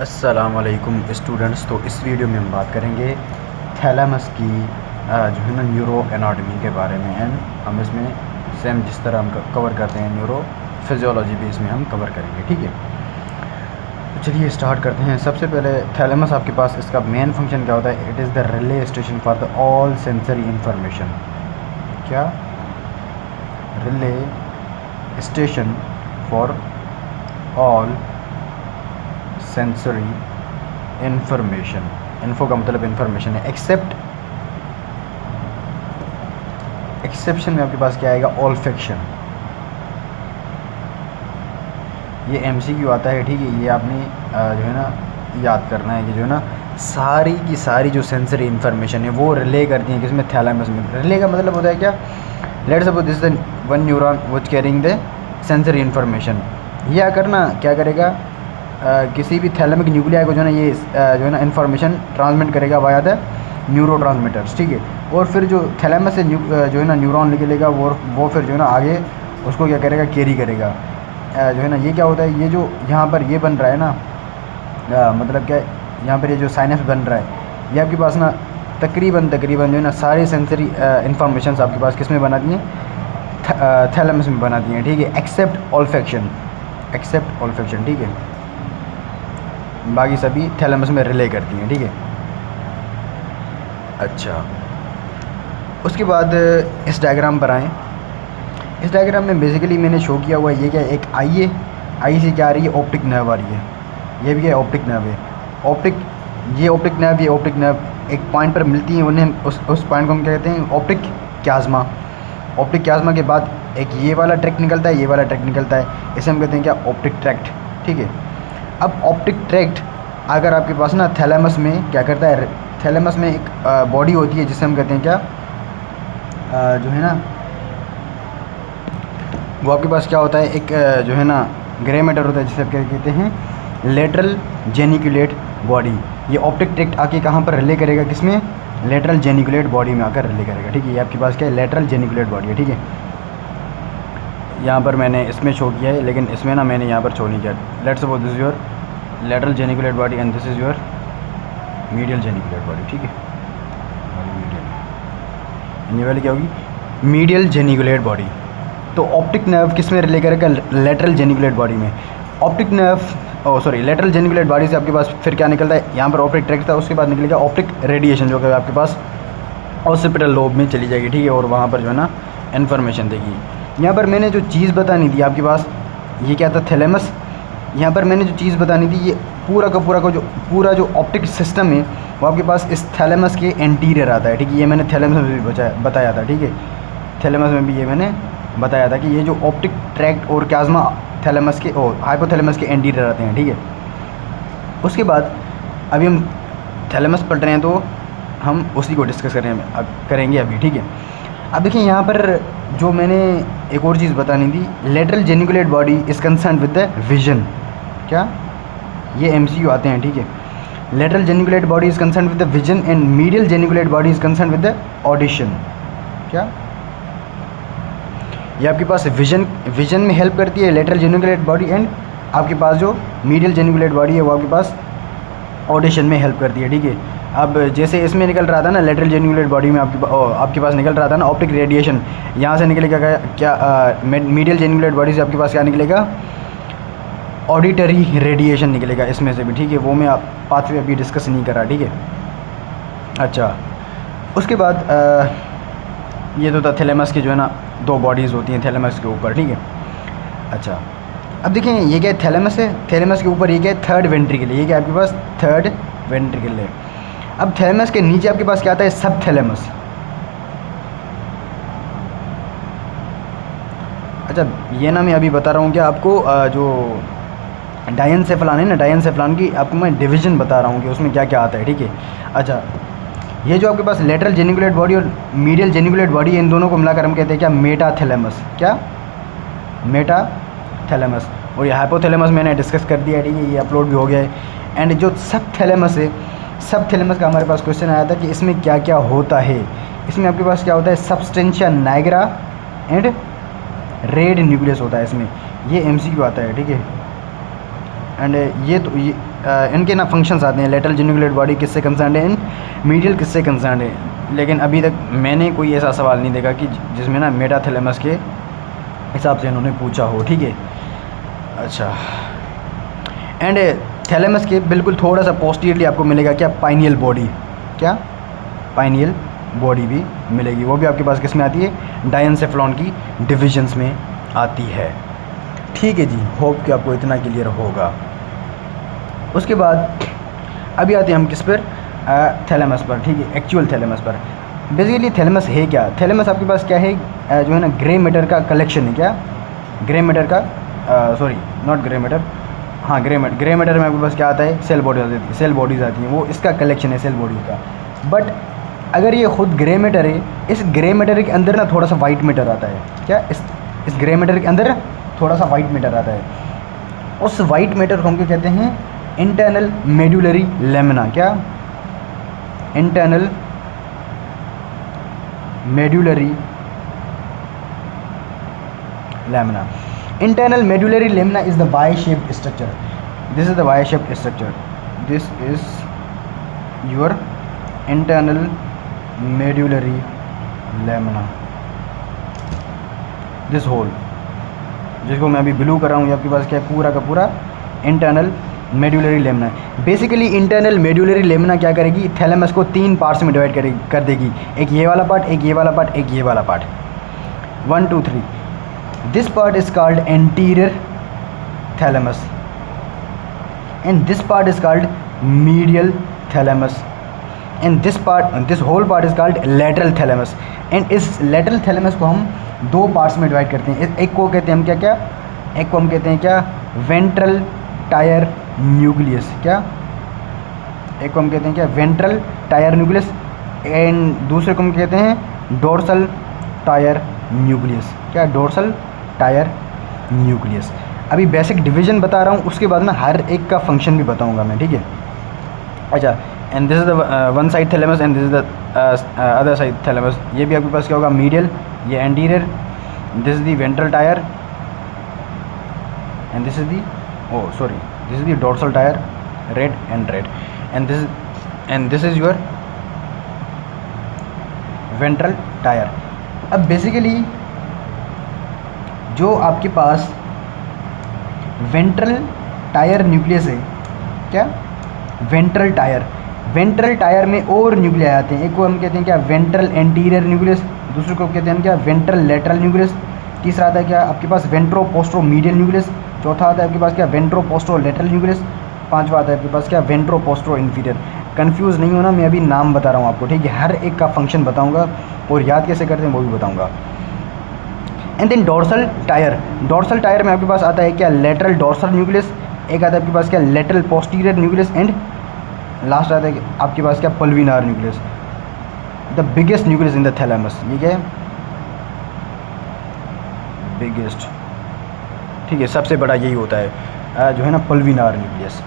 अस्सलाम वालेकुम स्टूडेंट्स। तो इस वीडियो में हम बात करेंगे थैलेमस की जो है ना न्यूरो एनाटॉमी के बारे में। एंड हम इसमें सेम जिस तरह हम कवर करते हैं न्यूरो फिजियोलॉजी भी इसमें हम कवर करेंगे, ठीक है। तो चलिए स्टार्ट करते हैं। सबसे पहले थैलेमस आपके पास इसका मेन फंक्शन क्या होता है? It is the relay station for the all sensory information. क्या? Relay station for all sensory information. Info का मतलब इंफॉर्मेशन है। एक्सेप्शन में आपके पास क्या आएगा? ऑल्फेक्शन। ये एमसीक्यू आता है, ठीक है। ये आपने जो है ना याद करना है कि जो है ना सारी की सारी जो सेंसरी इन्फॉर्मेशन है वो रिले करती है किसमें? थैलेमस में। रिले का मतलब होता है क्या? Let's suppose this the one neuron which carrying the sensory information. ये आकर ना क्या करेगा? किसी भी थैलेमिक न्यूक्लियाई को जो है ना ये जो है ना इन्फॉर्मेशन ट्रांसमिट करेगा वाया द न्यूरो ट्रांसमीटर्स, ठीक है। और फिर जो थैलेमस से जो है ना न्यूरॉन निकलेगा वो फिर जो है ना आगे उसको क्या करेगा? कैरी करेगा। जो है ना ये क्या होता है? ये जो यहाँ पर ये बन रहा है ना, मतलब क्या यहाँ पर ये जो साइनस बन रहा है ये आपके पास ना तकरीबन जो है ना सारी सेंसरी इंफॉर्मेशन आपके पास किस में बना दी हैं? थैलेमस में बना दी हैं, ठीक है। एक्सेप्ट ऑल्फेक्शन, ठीक है। बाकी सभी थैलेमस में रिले करती हैं, ठीक है। अच्छा, उसके बाद इस डायग्राम पर आएँ। इस डायग्राम में बेसिकली मैंने शो किया हुआ है ये क्या? एक आई है, आई से क्या आ रही है? ऑप्टिक नर्व आ रही है। ये भी क्या? ऑप्टिक नर्व है। ये ऑप्टिक नर्व एक पॉइंट पर मिलती हैं। उन्हें उस पॉइंट को हम क्या कहते हैं? ऑप्टिक क्याज़्मा। ऑप्टिक क्याज़्मा के बाद एक ये वाला ट्रैक्ट निकलता है, ये वाला ट्रैक्ट निकलता है। इसे हम कहते हैं क्या? ऑप्टिक ट्रैक्ट, ठीक है। अब ऑप्टिक ट्रैक्ट अगर आपके पास ना थैलेमस में क्या करता है? थैलेमस में एक बॉडी होती है जिसे हम कहते हैं क्या? जो है ना वो आपके पास क्या होता है? एक जो है ना ग्रे मैटर होता है जिसे आप क्या कहते हैं? Lateral geniculate body. ये ऑप्टिक ट्रैक्ट आके कहाँ पर रिले करेगा? किसमें? लेटरल जेनिकुलेट बॉडी में आकर रिले करेगा, ठीक है। ये आपके पास क्या है? लेटरल जेनिकुलेट बॉडी है, ठीक है। यहाँ पर मैंने इसमें शो किया है, लेकिन इसमें ना मैंने यहाँ पर शो नहीं किया। Let's suppose this your lateral geniculate body and this is your medial geniculate body, ठीक है। ये वाली क्या होगी? Medial geniculate body. तो ऑप्टिक नर्व किस में रिले करेगा? लेटरल जेनिकुलेट बॉडी में। Optic nerve lateral geniculate body से आपके पास फिर क्या निकलता है? यहाँ पर ऑप्टिक ट्रैक्ट था, उसके बाद निकलेगा ऑप्टिक रेडिएशन जो कि आपके पास ऑसिपिटल लोब में चली जाएगी, ठीक है। और वहाँ पर जो है ना इन्फॉर्मेशन देगी। यहाँ पर मैंने जो चीज़ बतानी थी आपके पास, ये क्या था? थैलेमस। यहाँ पर मैंने जो चीज़ बतानी थी ये पूरा जो ऑप्टिक सिस्टम है वो आपके पास इस थैलेमस के एंटीरियर आता है, ठीक है। ये मैंने थैलेमस में भी बताया था, ठीक है। थैलेमस में भी ये मैंने बताया था कि ये जो ऑप्टिक ट्रैक्ट और क्याज़्मा थैलेमस के और हाइपोथैलेमस के एंटीरियर आते हैं, ठीक है। उसके बाद अभी हम थैलेमस पढ़ रहे हैं तो हम उसी को डिस्कस करेंगे अभी, ठीक है। अब देखिए यहाँ पर जो मैंने एक और चीज़ बतानी थी, lateral geniculate body is concern with the vision. क्या? ये एमसीक्यू आते हैं, ठीक है। Lateral geniculate body is concern with the vision and medial geniculate body is concern with the audition. क्या? ये आपके पास विजन में हेल्प करती है लेटरल जेनिकुलेट बॉडी, एंड आपके पास जो मीडियल जेनिकुलेट बॉडी है वो आपके पास ऑडिशन में हेल्प करती है, ठीक है। अब जैसे इसमें निकल रहा था ना लेटरल जेनिकुलेट बॉडी में आपके पास निकल रहा था ना ऑप्टिक रेडिएशन, यहाँ से निकलेगा क्या? मीडियल जेनिकुलेट बॉडी से आपके पास क्या निकलेगा? ऑडिटरी रेडिएशन निकलेगा इसमें से भी, ठीक है। वो मैं पाथवे अभी डिस्कस नहीं कर रहा, ठीक है। अच्छा, उसके बाद ये तो था थैलेमस की जो है ना दो बॉडीज़ होती हैं थैलेमस के ऊपर, ठीक है। अच्छा, अब देखिए ये क्या है? थैलेमस है। थैलेमस के ऊपर ये क्या है? थर्ड वेंट्रिकल है। ये क्या आपके पास? थर्ड वेंट्रिकल है। अब थैलेमस के नीचे आपके पास क्या आता है? सब थैलेमस। अच्छा, ये ना मैं अभी बता रहा हूँ क्या आपको? जो डायनसेफलान है ना, डायनसेफलान की आपको मैं डिवीज़न बता रहा हूँ कि उसमें क्या क्या आता है, ठीक है। अच्छा, ये जो आपके पास लेटरल जेनिकुलेट बॉडी और मीडियल जेनिकुलेट बॉडी है, इन दोनों को मिलाकर हम कहते हैं क्या? मेटाथैलेमस। क्या? मेटाथैलेमस। और ये हाइपोथैलेमस मैंने डिस्कस कर दिया है, ठीक है। ये अपलोड भी हो गया है। एंड जो सब थैलेमस है, सब थैलेमस का हमारे पास क्वेश्चन आया था कि इसमें क्या क्या होता है। इसमें आपके पास क्या होता है? Substantia Niagara and red nucleus होता है इसमें। ये एमसीक्यू आता है, ठीक है। एंड ये इनके ना फंक्शंस आते हैं, लेटरल जेनिकुलेट बॉडी किससे कंसर्न है, इन मीडियल किससे कंसर्न है। लेकिन अभी तक मैंने कोई ऐसा सवाल नहीं देखा कि जिसमें ना मेटाथैलेमस के हिसाब से इन्होंने पूछा हो, ठीक है। अच्छा, एंड थैलेमस के बिल्कुल थोड़ा सा पोस्टीरियरली आपको मिलेगा क्या, पाइनियल बॉडी, क्या पाइनियल बॉडी भी मिलेगी, वो भी आपके पास किस में आती है, डायनसेफलॉन की डिविजन्स में आती है। ठीक है जी, होप कि आपको इतना क्लियर होगा। उसके बाद अभी आते हैं हम किस पर, थैलेमस पर, ठीक है, एक्चुअल थैलेमस पर। बेसिकली थैलेमस है क्या, थैलेमस आपके पास क्या है, जो है ना ग्रे मैटर का कलेक्शन है, क्या ग्रे मैटर का, सॉरी नॉट ग्रे मैटर, हाँ ग्रे मैटर में आपके पास क्या आता है, सेल बॉडीज़ आती हैं, वो इसका कलेक्शन है सेल बॉडी का। बट अगर ये खुद ग्रे मैटर है, इस ग्रे मैटर के अंदर ना थोड़ा सा वाइट मैटर आता है, क्या इस ग्रे मैटर के अंदर थोड़ा सा वाइट मैटर आता है। उस वाइट मैटर को हम क्या कहते हैं, इंटरनल मेडुलरी लेमिना, क्या internal medullary lamina. Internal medullary lamina is the Y-shaped structure. This is the Y-shaped structure. This is your internal medullary lamina. This whole, जिसको मैं अभी ब्लू कर रहा हूँ, ये आपके पास क्या है, पूरा का पूरा इंटरनल मेडुलरी लेमिना है। बेसिकली इंटरनल मेडुलरी लेमिना क्या करेगी, थैलेमस को 3 पार्ट्स में डिवाइड कर देगी, एक ये वाला पार्ट, एक ये वाला पार्ट, एक ये वाला part, 1 2 3। This part is called anterior thalamus and this part is called medial thalamus and this whole part is called lateral thalamus। and इस lateral thalamus को हम 2 पार्ट्स में डिवाइड करते हैं। एक को कहते हैं हम क्या, एक को हम कहते हैं क्या, वेंट्रल टायर न्यूक्लियस, क्या एक को हम कहते हैं क्या, वेंट्रल टायर न्यूक्लियस, एंड दूसरे को हम कहते हैं डोर्सल टायर न्यूक्लियस, क्या डोर्सल टायर न्यूक्लियस। अभी बेसिक डिवीजन बता रहा हूँ, उसके बाद ना हर एक का फंक्शन भी बताऊँगा मैं, ठीक है। अच्छा, and this is the one side thalamus and this is the other side thalamus. ये भी आपके पास क्या होगा, मीडियल, ये anterior, this is the ventral tier and this is the, oh sorry, this is the dorsal tier, red and this is your ventral tier. अब basically जो आपके पास वेंट्रल टायर न्यूक्लियस है, क्या वेंट्रल टायर में और न्यूक्लिया आते हैं। एक को हम कहते हैं क्या, वेंट्रल एंटीरियर न्यूक्लियस, दूसरे को कहते हैं क्या, वेंट्रल लेटरल न्यूक्लियस, तीसरा आता है क्या आपके पास वेंट्रो पोस्ट्रो मीडियल न्यूक्लियस, चौथा आता है आपके पास क्या, वेंट्रो पोस्ट्रो लेटरल न्यूक्लियस, पांचवा आता है आपके पास क्या, वेंट्रो पोस्ट्रो इन्फीरियर। कंफ्यूज नहीं होना, मैं अभी नाम बता रहा हूँ आपको, ठीक है, हर एक का फंक्शन बताऊँगा और याद कैसे करते हैं वो भी बताऊँगा। एंड देन डोर्सल टायर में आपके पास आता है क्या, लेटरल डोर्सल न्यूक्लियस, एक आता है आपके पास क्या, lateral posterior nucleus, and last आता है आपके पास क्या, pulvinar nucleus, the biggest nucleus in the thalamus. ये क्या है, बिगेस्ट, ठीक है, सबसे बड़ा यही होता है जो है ना, पल्विनार न्यूक्लियस।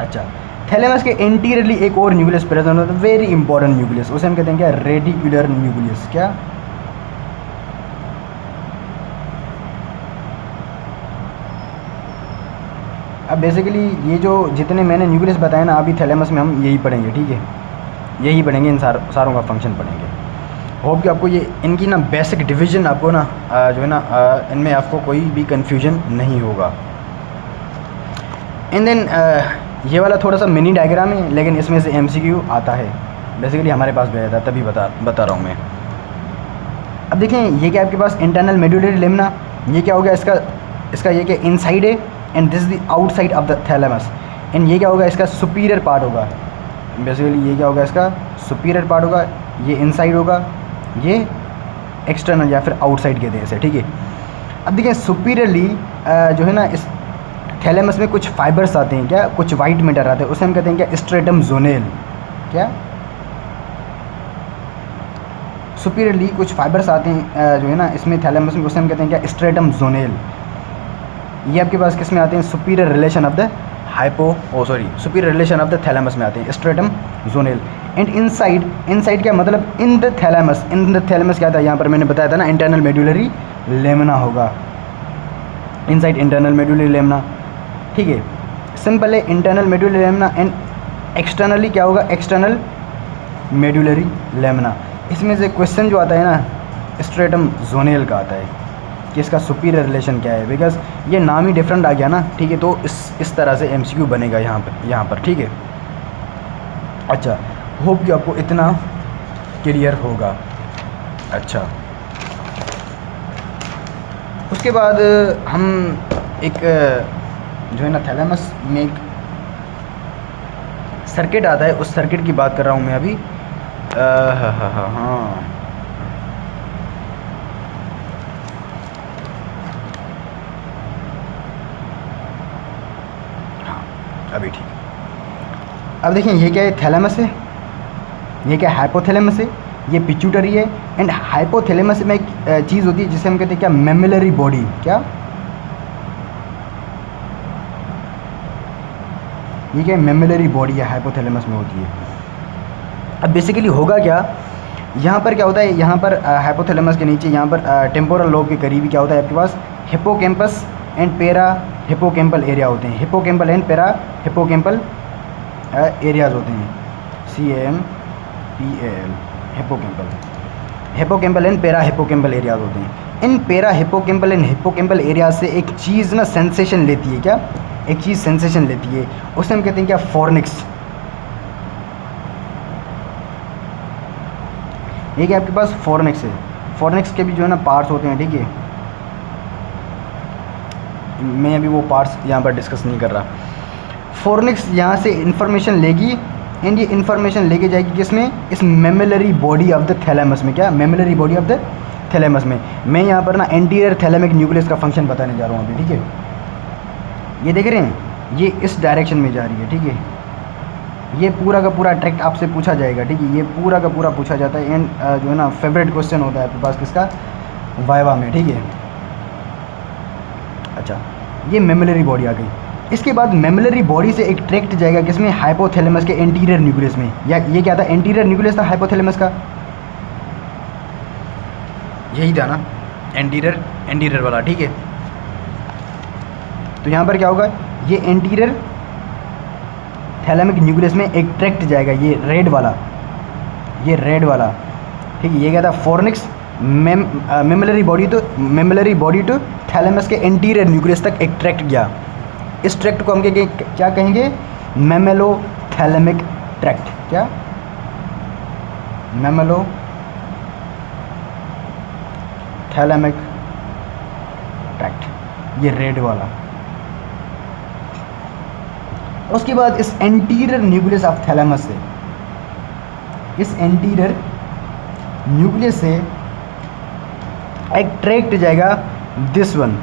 अच्छा, थैलेमस के एंटीरियरली एक और न्यूक्लियस प्रेजेंट होता है, वेरी इंपॉर्टेंट न्यूक्लियस, उसे हम कहते हैं क्या, रेडिकुलर न्यूक्लियस, क्या अब बेसिकली ये जो जितने मैंने न्यूक्लियस बताए ना, अभी थैलेमस में हम यही पढ़ेंगे, ठीक है, यही पढ़ेंगे, इन सारों का फंक्शन पढ़ेंगे। होप कि आपको ये इनकी ना बेसिक डिवीजन आपको ना जो है ना इनमें आपको कोई भी कन्फ्यूजन नहीं होगा। एंड देन ये वाला थोड़ा सा मिनी डायग्राम है, लेकिन इसमें से MCQ आता है, बेसिकली हमारे पास भी आया था, तभी बता रहा हूँ मैं। अब देखें, ये क्या आपके पास इंटरनल मेडुलरी लेमिना, ये क्या हो गया, इसका ये क्या इनसाइड है, and this is the outside of the thalamus. And ये क्या होगा, इसका सुपीरियर पार्ट होगा, बेसिकली ये क्या होगा, इसका सुपीरियर पार्ट होगा, ये इनसाइड होगा, ये एक्सटर्नल या फिर आउटसाइड कहते हैं इसे, ठीक है। अब देखिए सुपीरियरली जो है ना, इस थैलेमस में कुछ फाइबर्स आते हैं, क्या कुछ वाइट मैटर आते हैं, उसे हम कहते हैं क्या, स्ट्रेटम जोनेल, क्या सुपीरियरली कुछ फाइबर्स आते हैं जो है ना इसमें थैलेमस में, उसे हम कहते हैं क्या, स्ट्रेटम जोनेल। ये आपके पास किस में आते हैं, superior relation of the superior relation of the thalamus में आते हैं, स्ट्रेटम जोनेल। एंड इनसाइड क्या मतलब, इन द थैलेमस क्या था, यहाँ पर मैंने बताया था ना, इंटरनल मेडुलरी लेमिना होगा, इनसाइड इंटरनल मेडुलरी लेमिना, ठीक है। सिंपल है, internal medullary lamina and externally क्या होगा, एक्सटर्नल मेडुलरी लेमिना। इसमें से क्वेश्चन जो आता है ना स्ट्रेटम ज़ोनेल का आता है कि इसका सुपीरियर रिलेशन क्या है, बिकॉज ये नाम ही डिफरेंट आ गया ना, ठीक है। तो इस तरह से एमसीक्यू बनेगा यहाँ पर, ठीक है। अच्छा, होप कि आपको इतना क्लियर होगा। अच्छा, उसके बाद हम एक जो है ना थैलेमस में एक सर्किट आता है, उस सर्किट की बात कर रहा हूँ मैं अभी। हाँ, अभी ठीक। अब देखिए ये क्या है, थैलेमस है, ये क्या हाइपोथैलेमस है, ये पिट्यूटरी है। एंड हाइपोथैलेमस में एक चीज़ होती है जिसे हम कहते हैं क्या, मेमोलरी बॉडी। क्या ये क्या मेमोलरी बॉडी है, हाइपोथैलेमस में होती है। अब बेसिकली होगा क्या, यहाँ पर क्या होता है, यहाँ पर हाइपोथैलेमस के नीचे यहाँ पर टेम्पोरल लोब के करीब क्या होता है आपके पास, हिप्पोकैम्पस एंड पेरा हिप्पोकैम्पल एरिया होते हैं। हिप्पोकैम्पल एंड पेरा हिप्पोकैम्पल एरियाज होते हैं, CAMPAL, हिप्पोकैम्पल एंड पेरा हिप्पोकैम्पल एरियाज होते हैं। इन पेरा हिप्पोकैम्पल एंड हिप्पोकैम्पल एरिया से एक चीज़ ना सेंसेशन लेती है, क्या एक चीज़ सेंसेशन लेती है, उसे हम कहते हैं क्या, फॉर्निक्स। ये क्या आपके पास फॉर्निक्स है। फॉर्निक्स के भी जो है ना पार्ट्स होते हैं, ठीक है। मैं अभी वो पार्ट्स यहाँ पर डिस्कस नहीं कर रहा। फॉर्निक्स यहाँ से इंफॉर्मेशन लेगी एंड ये इंफॉर्मेशन लेके जाएगी किसमें, इस मेमोलरी बॉडी ऑफ द थैलेमस में। क्या मेमोलरी बॉडी ऑफ द थैलेमस में। मैं यहाँ पर ना एंटीरियर थैलेमिक न्यूक्लियस का फंक्शन बताने जा रहा हूँ अभी, ठीक है। ये देख रहे हैं, ये इस डायरेक्शन में जा रही है, ठीक है। ये पूरा का पूरा ट्रैक्ट आपसे पूछा जाएगा, ठीक है। ये पूरा का पूरा पूछा जाता है एंड जो है ना फेवरेट क्वेश्चन होता है आपके पास किसका, वाइवा में, ठीक है। अच्छा, ये मेमोलरी बॉडी आ गई। इसके बाद मेमोलरी बॉडी से एक ट्रैक्ट जाएगा किसमें, हाइपोथैलेमस के एंटीरियर न्यूक्लियस में। या ये क्या था, एंटीरियर न्यूक्लियस था हाइपोथैलेमस का, यही था ना, एंटीरियर वाला, ठीक है। तो यहाँ पर क्या होगा, ये एंटीरियर थैलेमिक न्यूक्लियस में एक ट्रैक्ट जाएगा, ये रेड वाला, ठीक है। ये क्या था, फॉर्निक्स मेमोलरी बॉडी टू थैलेमस के एंटीरियर न्यूक्लियस तक एक ट्रैक्ट गया। इस ट्रैक्ट को हम क्या कहेंगे, मेमेलोथैलेमिक ट्रैक्ट। क्या मेमेलोथैलेमिक ट्रैक्ट, ये रेड वाला। उसके बाद इस एंटीरियर न्यूक्लियस ऑफ थैलेमस से, इस एंटीरियर न्यूक्लियस से एक ट्रैक्ट जाएगा, दिस वन।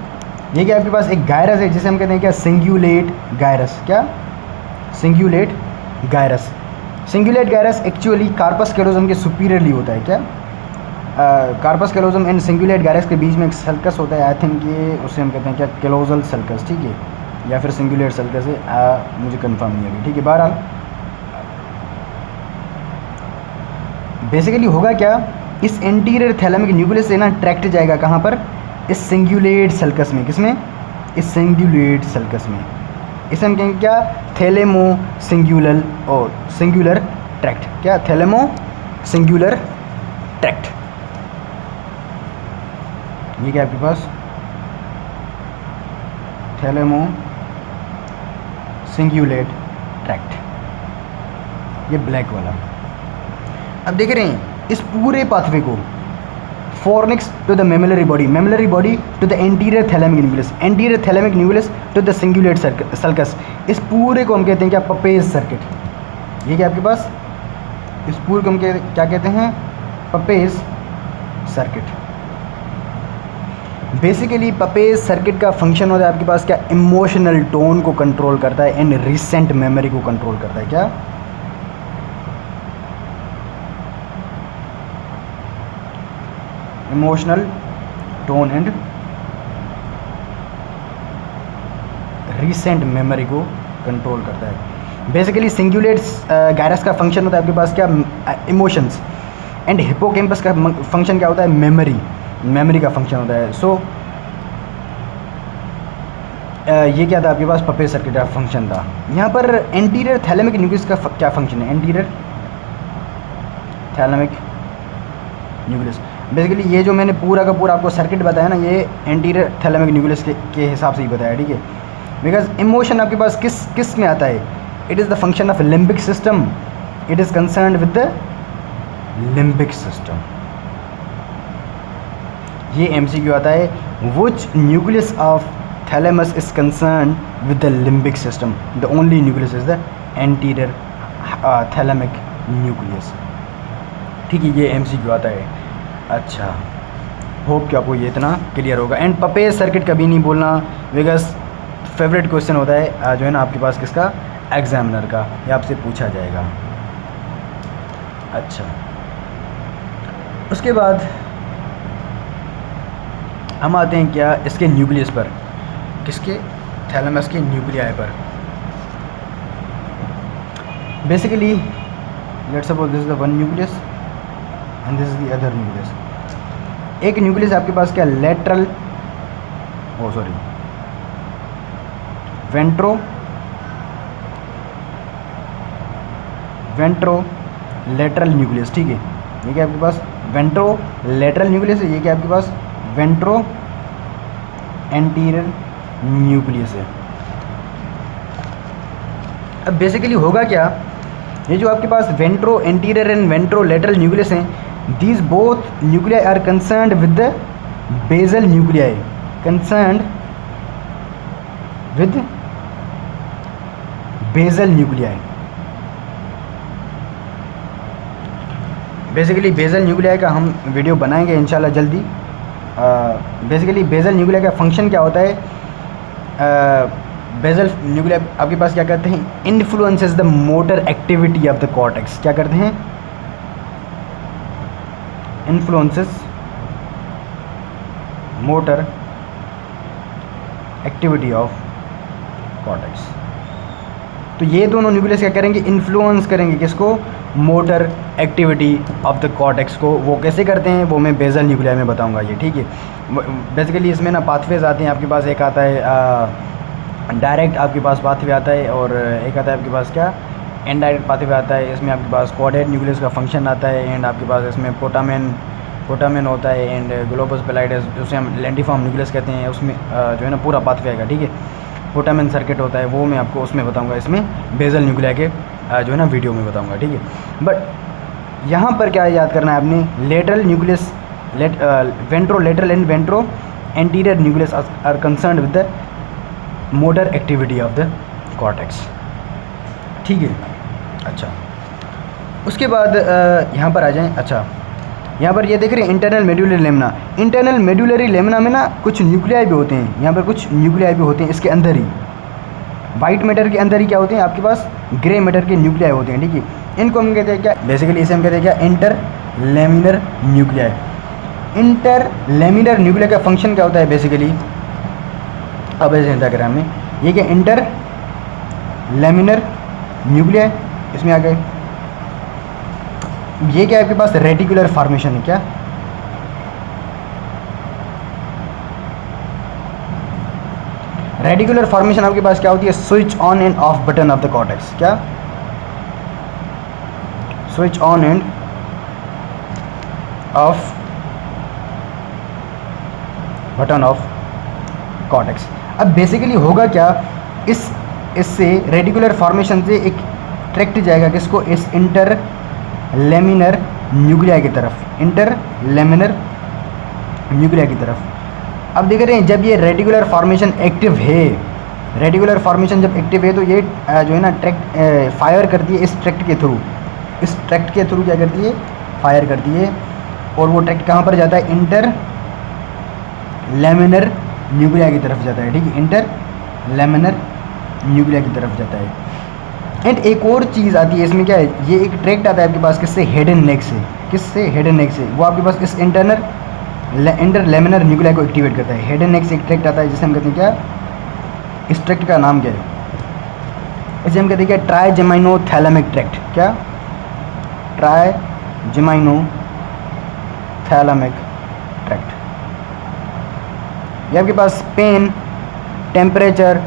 ये क्या आपके पास एक गायरस है जिसे हम कहते हैं क्या, सिंगुलेट गायरस। क्या cingulate gyrus. Cingulate gyrus actually corpus callosum के सुपीरियरली होता है। क्या corpus callosum and cingulate gyrus के बीच में एक सल्कस होता है, आई थिंक ये उसे हम कहते हैं क्या, कैलोजल सल्कस, ठीक है, या फिर सिंगुलेट सल्कस है, मुझे कंफर्म नहीं है, ठीक है। बहरहाल बेसिकली होगा क्या, इस एंटीरियर थैलेमिक न्यूक्लियस से ना ट्रैक्ट जाएगा कहाँ पर, इस सिंगुलेट सल्कस में। किसमें, इस सिंगुलेट सल्कस में। इसे हम कहेंगे क्या, थैलेमो सिंगुलर और सिंगुलर ट्रैक्ट। क्या थैलेमो सिंगुलर ट्रैक्ट। ये क्या आपके पास, थैलेमो सिंगुलेट ट्रैक्ट, ये ब्लैक वाला। अब देख रहे हैं इस पूरे पाथवे को, fornix to the mammillary body to the anterior thalamic nucleus, anterior thalamic nucleus to the cingulate sulcus. इस पूरे को हम कहते हैं क्या, पपेज सर्किट। ये क्या आपके पास, इस पूरे को हम क्या कहते हैं, पपेज सर्किट। बेसिकली पपेज सर्किट का फंक्शन होता है आपके पास क्या, इमोशनल टोन को कंट्रोल करता है एंड रिसेंट मेमोरी को कंट्रोल करता है। क्या emotional tone and recent memory को कंट्रोल करता है। बेसिकली सिंगुलेट गायरस का फंक्शन होता है आपके पास क्या, इमोशंस, एंड हिप्पोकैम्पस का फंक्शन क्या होता है, मेमोरी का फंक्शन होता है। सो ये क्या था आपके पास, पपेज सर्किट का फंक्शन था। यहाँ पर एंटीरियर थैलेमिक न्यूक्लियस का क्या फंक्शन है, एंटीरियर थैलेमिक न्यूक्लियस। बेसिकली ये जो मैंने पूरा का पूरा आपको सर्किट बताया ना, ये एंटीरियर थैलेमिक न्यूक्लियस के हिसाब से ही बताया, ठीक है। बिकॉज इमोशन आपके पास किस में आता है, it is the function of limbic system, it is concern with the limbic system. ये एमसीक्यू आता है, which nucleus of thalamus is concern with the limbic system, the only nucleus is the anterior thalamic nucleus, ठीक है। ये MCQ आता है। अच्छा, hope कि आपको ये इतना क्लियर होगा। एंड पपेज सर्किट कभी नहीं बोलना, बिकॉज फेवरेट क्वेश्चन होता है जो है ना आपके पास किसका, एग्जामिनर का, ये आपसे पूछा जाएगा। अच्छा, उसके बाद हम आते हैं क्या, इसके न्यूक्लियस पर, किसके, थैलेमस के न्यूक्लियाई पर। Basically let's suppose this is the one nucleus and this is the other nucleus. एक न्यूक्लियस आपके पास क्या, लेटरल, ओ सॉरी, वेंट्रो लेटरल न्यूक्लियस, ठीक है। ये क्या आपके पास वेंट्रो लेटरल न्यूक्लियस है, ये क्या आपके पास वेंट्रो एंटीरियर न्यूक्लियस है। अब बेसिकली होगा क्या, ये जो आपके पास ventro anterior and ventro lateral nucleus हैं, these both nuclei are concerned with the basal nuclei, concerned with basal nuclei. Basically basal nuclei का हम वीडियो बनाएंगे इंशाल्लाह जल्दी। बेसिकली बेसल न्यूक्लियाई का फंक्शन क्या होता है, बेसल न्यूक्लियाई आपके पास क्या करते हैं, influences the motor activity of the cortex, क्या करते हैं, influences motor activity of cortex. तो ये दोनों न्यूक्लियस क्या करेंगे, इन्फ्लुएंस करेंगे किसको, motor activity of the cortex को। वो कैसे करते हैं वो मैं बेसल न्यूक्लियाई में बताऊंगा ये, ठीक है। बेसिकली इसमें ना पाथवेज आते हैं आपके पास, एक आता है डायरेक्ट आपके पास पाथवे आता है, और एक आता है आपके पास क्या, इनडायरेक्ट पाथवे आता है। इसमें आपके पास क्वाड्रेट न्यूक्लियस का फंक्शन आता है, एंड आपके पास इसमें पोटामेन होता है, एंड ग्लोबस पेलाइडस, उसे हम लेंटिफॉर्म न्यूक्लियस कहते हैं, उसमें जो है ना पूरा पाथवे आएगा, ठीक है। पोटामेन सर्किट होता है, वो मैं आपको उसमें बताऊंगा, इसमें बेसल न्यूक्लियाई के जो है ना वीडियो में बताऊंगा, ठीक है। बट यहाँ पर क्या याद करना है आपने, lateral nucleus, ventro lateral and ventro anterior nucleus are concerned with the motor activity of the cortex, ठीक है। अच्छा, उसके बाद यहाँ पर आ जाएं। अच्छा, यहाँ पर ये देख रहे हैं internal medullary lamina. Internal medullary lamina में ना कुछ न्यूक्लियाई भी होते हैं, यहाँ पर कुछ न्यूक्लियाई भी होते हैं इसके अंदर ही। वाइट मैटर के अंदर ही क्या होते हैं आपके पास, ग्रे मैटर के न्यूक्लियाई होते हैं, ठीक है। इनको हम कहते हैं क्या, बेसिकली इसे हम कहते हैं क्या, inter laminar nuclei. Inter laminar nuclei का फंक्शन क्या होता है बेसिकली, अब ऐसे डायग्राम में ये क्या, इंटर लेमिनर न्यूक्लियाई, इसमें आ गए। ये क्या है आपके पास, रेटिकुलर फॉर्मेशन है, क्या, रेटिकुलर फॉर्मेशन आपके पास क्या होती है, switch on and off button of the cortex, क्या, switch on and off button of cortex. अब बेसिकली होगा क्या, इससे रेटिकुलर फॉर्मेशन से एक ट्रैक्ट जाएगा किसको, इस इंटर लेमिनर न्यूक्लियाई की तरफ, इंटर लेमिनर न्यूक्लियाई की तरफ। अब देख रहे हैं जब ये रेटिकुलर फॉर्मेशन एक्टिव है, रेटिकुलर फॉर्मेशन जब एक्टिव है तो ये जो है ना ट्रैक्ट फायर करती है इस ट्रैक्ट के थ्रू, इस ट्रैक्ट के थ्रू क्या करती है, फायर करती है। और वो ट्रैक्ट कहाँ पर जाता है, इंटर लेमिनर न्यूक्लियाई की तरफ जाता है, ठीक है, इंटर लेमिनर न्यूक्लियाई की तरफ जाता है। एंड एक और चीज़ आती है इसमें, क्या है, ये एक ट्रैक्ट आता है आपके पास किससे, हेड एंड नेक से, किससे, हेड एंड नेक से। वो आपके पास इस इंटर लेमिनर न्यूक्लियाई को एक्टिवेट करता है। हेड एंड नेक से एक ट्रैक्ट आता है जिसे हम कहते हैं क्या, इस ट्रैक्ट का नाम क्या है, इसे हम कहते हैं क्या, ट्राइजेमाइनो थैलेमिक ट्रैक्ट, क्या, ट्राइजेमाइनो थैलेमिक ट्रैक्ट। ये आपके पास पेन टेम्परेचर,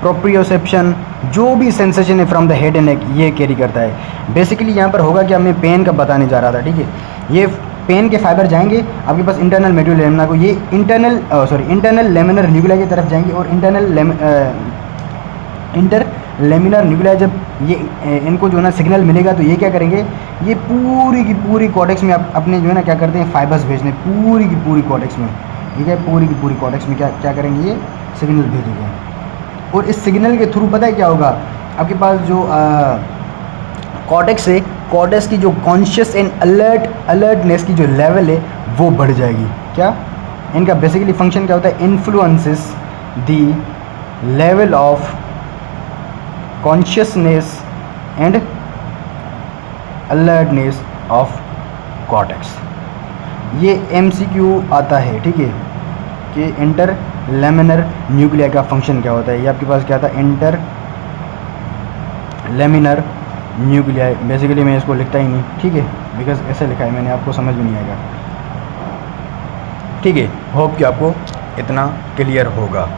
प्रोप्रियोसेप्शन, जो भी सेंसेशन है from the head and neck ये कैरी करता है। बेसिकली यहाँ पर होगा कि मैं पेन का बताने जा रहा था, ठीक है। ये पेन के फाइबर जाएंगे आपके पास इंटरनल मेड्यूल लेमिना को, ये इंटरनल लेमिनर न्यूक्लिया की तरफ जाएंगे और इंटर लेमिनर न्यूक्लिया जब ये इनको जो है ना सिग्नल मिलेगा तो ये क्या करेंगे, ये पूरी की पूरी कॉर्टेक्स में अपने जो है ना क्या करते हैं फाइबर्स भेजने, पूरी की पूरी कॉर्टेक्स में, ठीक है, पूरी की पूरी कॉर्टेक्स में क्या करेंगे, ये सिग्नल भेजेंगे। और इस सिग्नल के थ्रू पता है क्या होगा, आपके पास जो कॉर्टेक्स है, कॉर्टेक्स की जो कॉन्शियस एंड अलर्टनेस की जो लेवल है वो बढ़ जाएगी। क्या इनका बेसिकली फंक्शन क्या होता है, influences the level of consciousness and alertness of cortex. ये MCQ आता है, ठीक है, कि इंटर लेमिनर न्यूक्लिया का फंक्शन क्या होता है। ये आपके पास क्या था, इंटर लेमिनर न्यूक्लिया। बेसिकली मैं इसको लिखता ही नहीं, ठीक है, बिकॉज ऐसे लिखा है मैंने, आपको समझ में नहीं आएगा, ठीक है। होप कि आपको इतना क्लियर होगा।